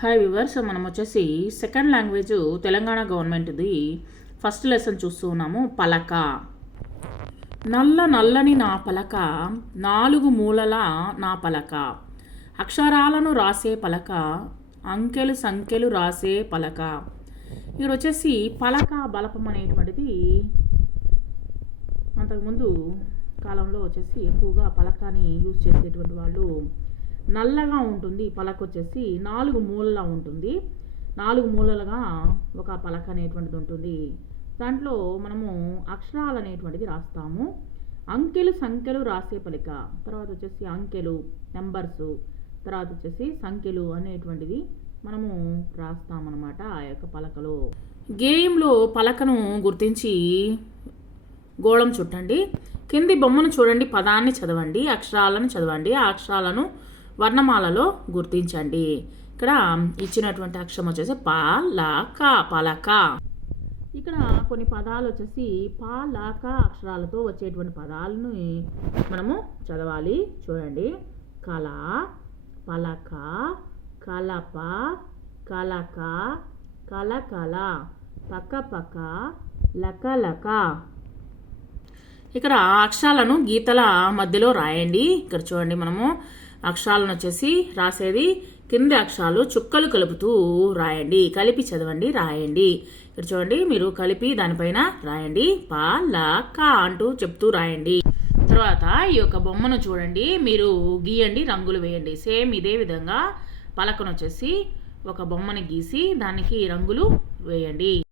Hi viewers మనం వచ్చేసి second language Telangana గవర్నమెంట్ది ఫస్ట్ లెసన్ చూస్తూ ఉన్నాము. పలక. నల్ల నల్లని నా పలక నాలుగు మూలల నా పలక. అక్షరాలను రాసే పలక అంకెలు సంఖ్యలు రాసే పలక. ఇక్కడ వచ్చేసి పలక బలపం అనేటువంటిది అంతకుముందు కాలంలో వచ్చేసి ఎక్కువగా పలకాని యూజ్ చేసేటువంటి వాళ్ళు నల్లగా ఉంటుంది పలక వచ్చేసి నాలుగు మూలలా ఉంటుంది. నాలుగు మూలలుగా ఒక పలక అనేటువంటిది ఉంటుంది. దాంట్లో మనము అక్షరాలు అనేటువంటిది రాస్తాము. అంకెలు సంఖ్యలు రాసే పలిక. తర్వాత వచ్చేసి అంకెలు నెంబర్సు. తర్వాత వచ్చేసి సంఖ్యలు అనేటువంటిది మనము రాస్తామన్నమాట ఆ యొక్క పలకలో. గేయంలో పలకను గుర్తించి గోళం చుట్టండి. కింది బొమ్మను చూడండి పదాన్ని చదవండి అక్షరాలను చదవండి. ఆ అక్షరాలను వర్ణమాలలో గుర్తించండి. ఇక్కడ ఇచ్చినటువంటి అక్షరం వచ్చేసి పాలక పలక ఇక్కడ కొన్ని పదాలు వచ్చేసి పాలక అక్షరాలతో వచ్చేటువంటి పదాలను మనము చదవాలి. చూడండి. కళ పలక కలప కలక కలకల పక్కపక్క లకలక. ఇక్కడ అక్షరాలను గీతల మధ్యలో రాయండి. ఇక్కడ చూడండి మనము. అక్షరాలను వచ్చేసి రాసేది కింది అక్షరాలు చుక్కలు కలుపుతూ రాయండి. కలిపి చదవండి రాయండి. ఇక్కడ చూడండి మీరు కలిపి దానిపైన రాయండి. పా లా కా అంటూ చెప్తూ రాయండి. తర్వాత ఈ యొక్క బొమ్మను చూడండి. మీరు గీయండి రంగులు వేయండి. సేమ్ ఇదే విధంగా పలకను వచ్చేసి ఒక బొమ్మను గీసి దానికి రంగులు వేయండి.